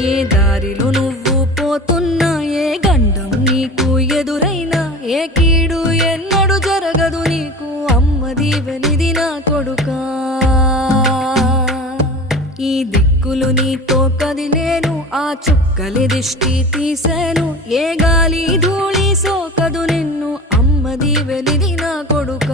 ఏ దారిలో నువ్వు పోతున్నా, ఏ గండం నీకు ఎదురైనా, ఏ కీడు ఎన్నడు జరగదు నీకు. అమ్మ దీవెనిది నా కొడుకా. ఈ దిక్కులు నీతో కదిలేను, ఆ చుక్కలి దిష్టి తీసేను. ఏ గాలి ధూళి సోకదు నిన్ను, అమ్మ దీవెనిది నా కొడుకా.